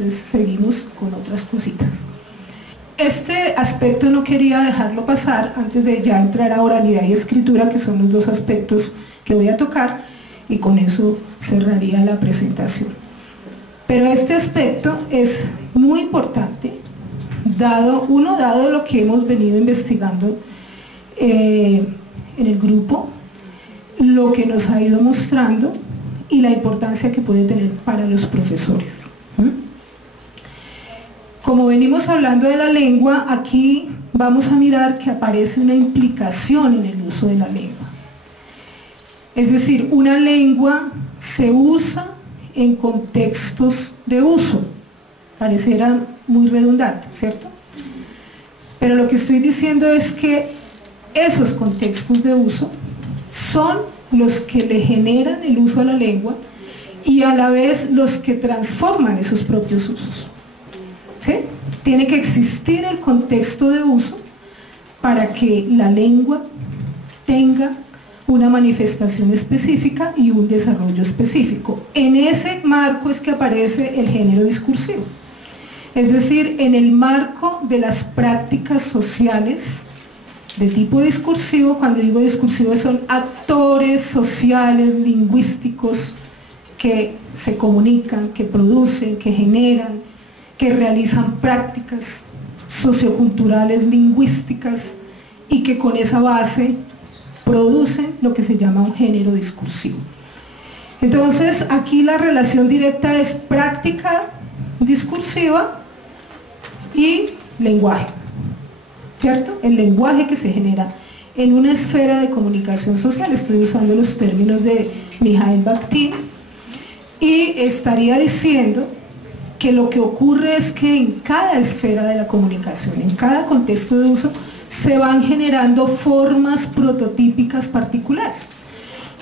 Entonces seguimos con otras cositas. Este aspecto no quería dejarlo pasar antes de ya entrar a oralidad y escritura, que son los dos aspectos que voy a tocar, y con eso cerraría la presentación. Pero este aspecto es muy importante, dado lo que hemos venido investigando en el grupo, lo que nos ha ido mostrando y la importancia que puede tener para los profesores. Como venimos hablando de la lengua, aquí vamos a mirar que aparece una implicación en el uso de la lengua. Es decir, una lengua se usa en contextos de uso. Pareciera muy redundante, ¿cierto? Pero lo que estoy diciendo es que esos contextos de uso son los que le generan el uso a la lengua y a la vez los que transforman esos propios usos. ¿Sí? Tiene que existir el contexto de uso para que la lengua tenga una manifestación específica y un desarrollo específico. En ese marco es que aparece el género discursivo. Es decir, en el marco de las prácticas sociales de tipo discursivo. Cuando digo discursivo, son actores sociales, lingüísticos, que se comunican, que producen, que generan, que realizan prácticas socioculturales, lingüísticas, y que con esa base producen lo que se llama un género discursivo. Entonces, aquí la relación directa es práctica discursiva y lenguaje, ¿cierto? El lenguaje que se genera en una esfera de comunicación social. Estoy usando los términos de Mikhail Bakhtin, y estaría diciendo que lo que ocurre es que en cada esfera de la comunicación, en cada contexto de uso, se van generando formas prototípicas particulares.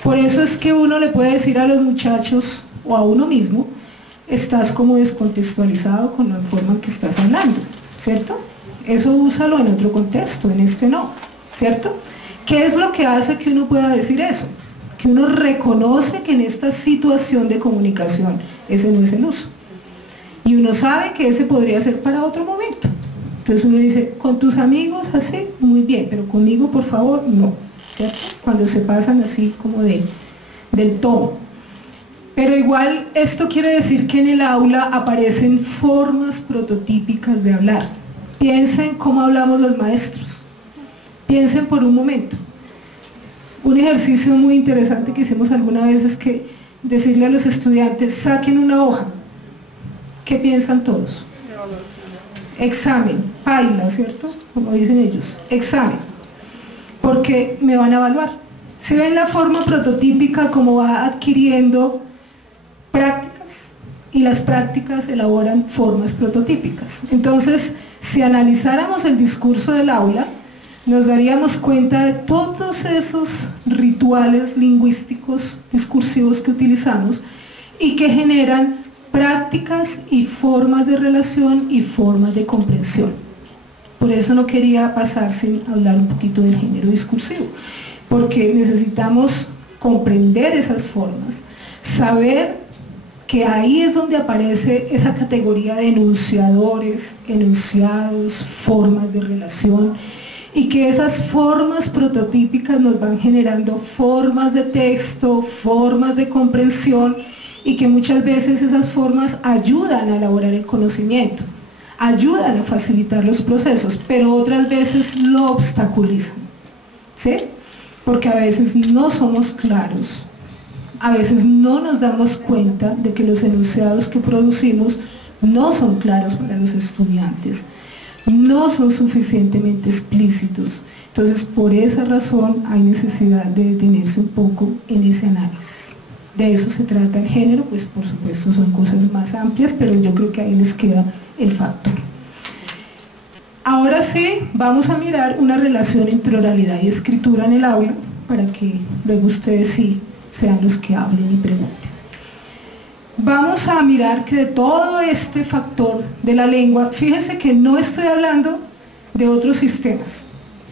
Por eso es que uno le puede decir a los muchachos o a uno mismo: estás como descontextualizado con la forma en que estás hablando, ¿cierto? Eso úsalo en otro contexto, en este no, ¿cierto? ¿Qué es lo que hace que uno pueda decir eso? Que uno reconoce que en esta situación de comunicación ese no es el uso. Y uno sabe que ese podría ser para otro momento. Entonces uno dice, con tus amigos así, muy bien, pero conmigo por favor, no, ¿cierto? Cuando se pasan así como del tono. Pero igual esto quiere decir que en el aula aparecen formas prototípicas de hablar. Piensen cómo hablamos los maestros. Piensen por un momento. Un ejercicio muy interesante que hicimos alguna vez es que decirle a los estudiantes: saquen una hoja. ¿Qué piensan todos? Examen, paila, ¿cierto? Como dicen ellos, examen, porque me van a evaluar. ¿Se ven la forma prototípica como va adquiriendo prácticas? Y las prácticas elaboran formas prototípicas. Entonces, si analizáramos el discurso del aula, nos daríamos cuenta de todos esos rituales lingüísticos discursivos que utilizamos y que generan prácticas y formas de relación y formas de comprensión. Por eso no quería pasar sin hablar un poquito del género discursivo, porque necesitamos comprender esas formas, saber que ahí es donde aparece esa categoría de enunciadores, enunciados, formas de relación, y que esas formas prototípicas nos van generando formas de texto, formas de comprensión, y que muchas veces esas formas ayudan a elaborar el conocimiento, ayudan a facilitar los procesos, pero otras veces lo obstaculizan, ¿sí? Porque a veces no somos claros, a veces no nos damos cuenta de que los enunciados que producimos no son claros para los estudiantes, no son suficientemente explícitos. Entonces, por esa razón hay necesidad de detenerse un poco en ese análisis. De eso se trata el género, pues por supuesto son cosas más amplias, pero yo creo que ahí les queda el factor. Ahora sí, vamos a mirar una relación entre oralidad y escritura en el aula, para que luego ustedes sí sean los que hablen y pregunten. Vamos a mirar que de todo este factor de la lengua, fíjense que no estoy hablando de otros sistemas.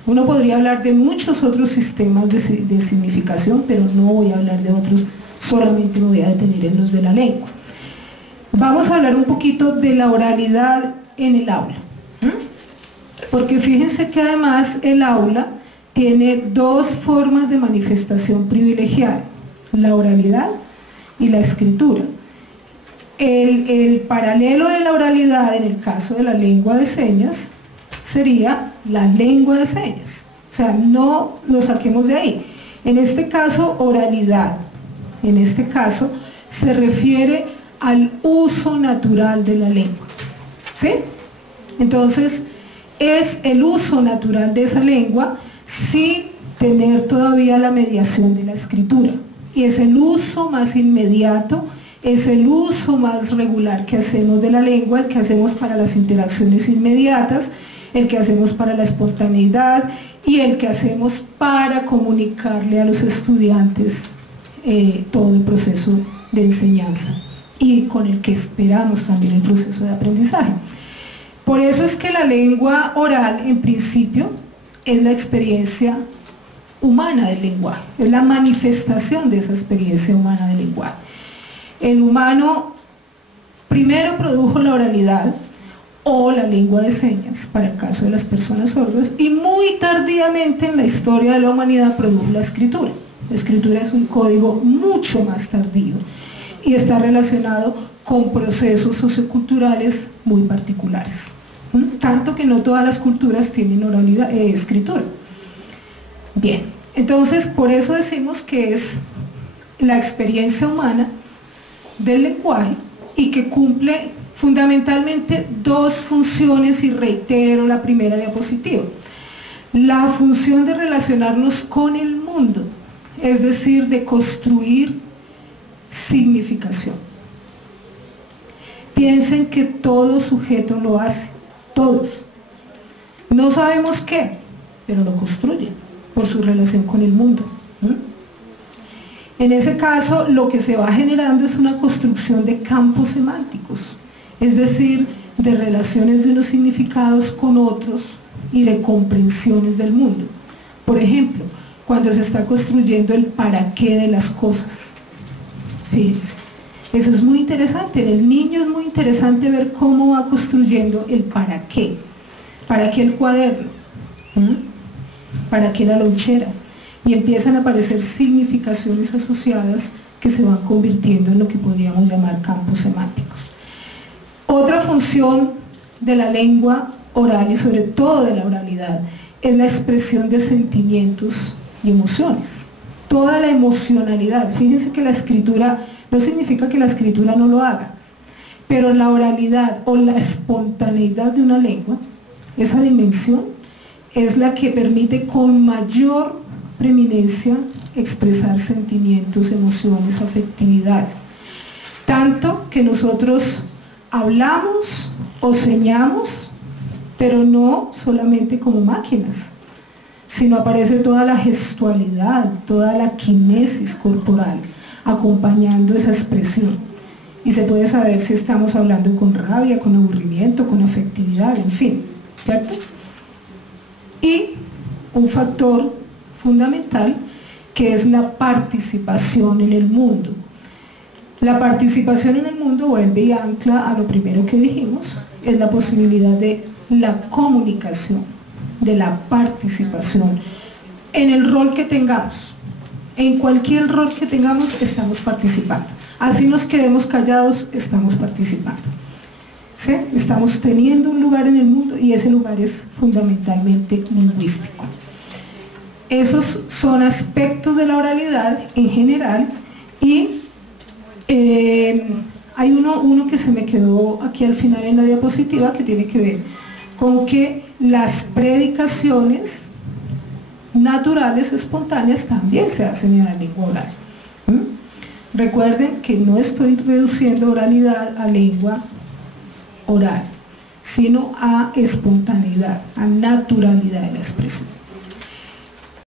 Uno podría hablar de muchos otros sistemas de significación, pero no voy a hablar de otros, solamente me voy a detener en los de la lengua. Vamos a hablar un poquito de la oralidad en el aula, porque fíjense que además el aula tiene dos formas de manifestación privilegiada, la oralidad y la escritura. El paralelo de la oralidad en el caso de la lengua de señas sería la lengua de señas, o sea, no lo saquemos de ahí. En este caso, oralidad, en este caso se refiere al uso natural de la lengua, ¿sí? Entonces, es el uso natural de esa lengua sin tener todavía la mediación de la escritura, y es el uso más inmediato, es el uso más regular que hacemos de la lengua, el que hacemos para las interacciones inmediatas, el que hacemos para la espontaneidad y el que hacemos para comunicarle a los estudiantes todo el proceso de enseñanza y con el que esperamos también el proceso de aprendizaje. Por eso es que la lengua oral, en principio, es la experiencia humana del lenguaje, es la manifestación de esa experiencia humana del lenguaje. El humano primero produjo la oralidad o la lengua de señas, para el caso de las personas sordas, y muy tardíamente en la historia de la humanidad produjo la escritura. La escritura es un código mucho más tardío y está relacionado con procesos socioculturales muy particulares, tanto que no todas las culturas tienen oralidad, escritura. Bien, entonces por eso decimos que es la experiencia humana del lenguaje y que cumple fundamentalmente dos funciones, y reitero la primera diapositiva. La función de relacionarnos con el mundo, es decir, de construir significación. Piensen que todo sujeto lo hace, todos. No sabemos qué, pero lo construyen por su relación con el mundo. En ese caso, lo que se va generando es una construcción de campos semánticos, es decir, de relaciones de unos significados con otros y de comprensiones del mundo. Por ejemplo, cuando se está construyendo el para qué de las cosas. Fíjense, eso es muy interesante. En el niño es muy interesante ver cómo va construyendo el para qué. ¿Para qué el cuaderno? ¿Para qué la lonchera? Y empiezan a aparecer significaciones asociadas que se van convirtiendo en lo que podríamos llamar campos semánticos. Otra función de la lengua oral y sobre todo de la oralidad es la expresión de sentimientos y emociones. Toda la emocionalidad, fíjense que la escritura no significa que la escritura no lo haga, pero la oralidad o la espontaneidad de una lengua, esa dimensión, es la que permite con mayor preeminencia expresar sentimientos, emociones, afectividades. Tanto que nosotros hablamos o señamos, pero no solamente como máquinas, sino aparece toda la gestualidad, toda la quinesis corporal acompañando esa expresión. Y se puede saber si estamos hablando con rabia, con aburrimiento, con afectividad, en fin, ¿cierto? Y un factor fundamental que es la participación en el mundo. La participación en el mundo vuelve y ancla a lo primero que dijimos, es la posibilidad de la comunicación, de la participación en el rol que tengamos. En cualquier rol que tengamos estamos participando. Así nos quedemos callados, estamos participando. ¿Sí? Estamos teniendo un lugar en el mundo y ese lugar es fundamentalmente lingüístico. Esos son aspectos de la oralidad en general y hay uno que se me quedó aquí al final en la diapositiva que tiene que ver con que las predicaciones naturales, espontáneas, también se hacen en la lengua oral. Recuerden que no estoy reduciendo oralidad a lengua oral, sino a espontaneidad, a naturalidad de la expresión.